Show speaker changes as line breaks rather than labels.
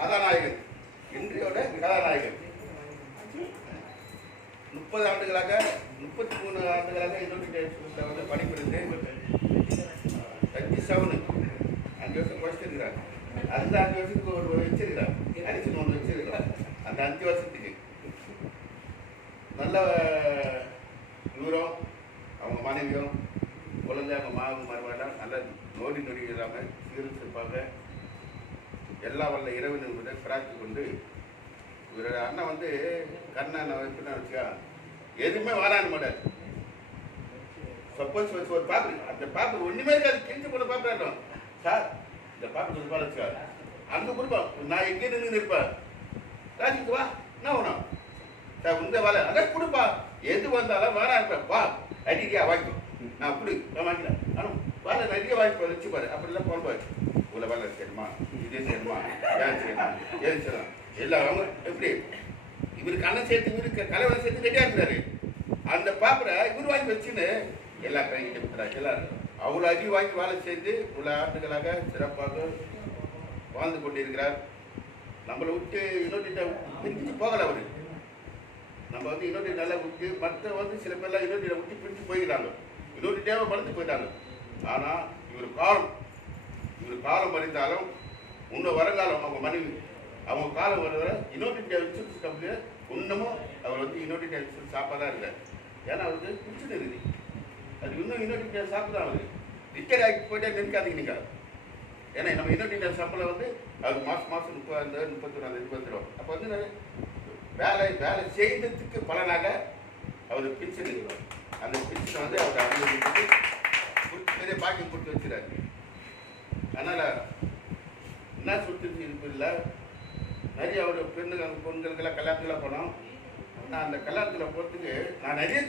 கதாநாயகன் இன்றையோட கதாநாயகன் முப்பது ஆண்டுகளாக முப்பத்தி மூணு ஆண்டுகளாக இன்னொரு வந்து பணிபுரிந்து தட்டி செவனு அஞ்சு வருஷம் குறைச்சிருக்கிறார் அந்த அஞ்சு வருஷத்துக்கு ஒரு வச்சிருக்கிறார். அடிச்சு ஒன்று வச்சிருக்கிறார். அந்த அஞ்சு வருஷத்துக்கு. நல்ல இவரும் அவங்க மனைவியும் குழந்தை அவங்க மாவு மருமகெல்லாம் நல்ல நோடி நொடி இல்லாமல் சீர்திருப்பாங்க எல்லா வல்ல இரவினர் கூட பிரார்த்தி கொண்டு இவரோட அண்ணன் வந்து கண்ணன் எப்படின்னா வச்சுக்கா எதுவுமே வாரான்னு மாட்டார். சப்போஸ் வச்சு ஒரு பேப்பர் அந்த பேப்பர் ஒண்ணுமே இருக்காது கிழிஞ்சு போன பேப்பர் ஆட்டம் சார் இந்த பேப்பர் கொஞ்சம் பாரு வச்சுக்கா. அங்கே கொடுப்பேன் நான் எங்கே நின்று நிற்பேன் ராஜிக்கு வா என்ன வேணும்? சார் உங்க வேலை அதான் கொடுப்பா. எது வந்தாலும் வேணா இருப்பேன் வா அடிக்கடியா வாங்கிக்கோ. நான் கொடு நான் வாங்கினேன் ஆனால் வேலை நிறைய வாய்ப்பு வச்சு பாரு அப்படிலாம் போடுவாரு. உள்ள வேலை செய்யணுமா இது செய்யணுமா ஏன் செய்யணும் ஏன் செய்யணும் எல்லாம் அவங்க எப்படி? இவருக்கு அண்ணன் சேர்த்து இவருக்கு கலவரம் சேர்த்து ரெடியா இருந்தாரு அந்த பேப்பரை இவர் வாங்கி வச்சுன்னு எல்லா கைகிட்ட கொடுத்துறாங்க எல்லாரும். அவ்வளோ அடி வாங்கி வேலை செய்து உள்ள ஆண்டுகளாக சிறப்பாக வாழ்ந்து கொண்டிருக்கிறார். நம்மளை விட்டு இன்னொரு பிரிஞ்சு போகல அவரு. நம்ம வந்து இன்னொரு நல்லா விட்டு மற்ற வந்து சில பேர்லாம் இன்னொரு விட்டு பிரிஞ்சு போயிடுறாங்க. இன்னொரு டேவை மறந்து போயிட்டாங்க ஆனால் இவர் காலம் காலம் அறிந்தாலும் இன்னும் வருங்காலம் அவங்க மனைவி அவங்க காலம் வர வர இன்னொரு இன்சூரன்ஸ் கம்பெனியில் இன்னமும் அவர் வந்து இன்னொரு இன்சூரன்ஸ் சாப்பாக தான் ஏன்னா அவருக்கு பிரச்சனை இருக்குது. அது இன்னும் இன்னொரு சாப்பிட்டு அவருக்கு ரிட்டையர் ஆகி போயிட்டே நிற்காதீங்க நீங்கள் ஏன்னா நம்ம இன்னொரு சம்பளம் வந்து அது மாதம் மாதம் முப்பது முப்பத்தொன்னாந்து முப்பத்தி ரூபா அப்போ வந்து நான் வேலை வேலை செய்ததுக்கு பலனாக அவர் பின்சன் இருக்கிறார் அந்த பின்சனை வந்து அவர் அனுமதி பெரிய பாக்கியம் கொடுத்து வச்சுறாரு அதனால் என்ன சொல்லிட்டு இருப்பு இல்லை நிறைய அவர் பெண்ணுங்க பெண்களுக்கெல்லாம் கல்யாணத்தில் போனோம். நான் அந்த கல்யாணத்தில் போகிறதுக்கு நான் நிறைய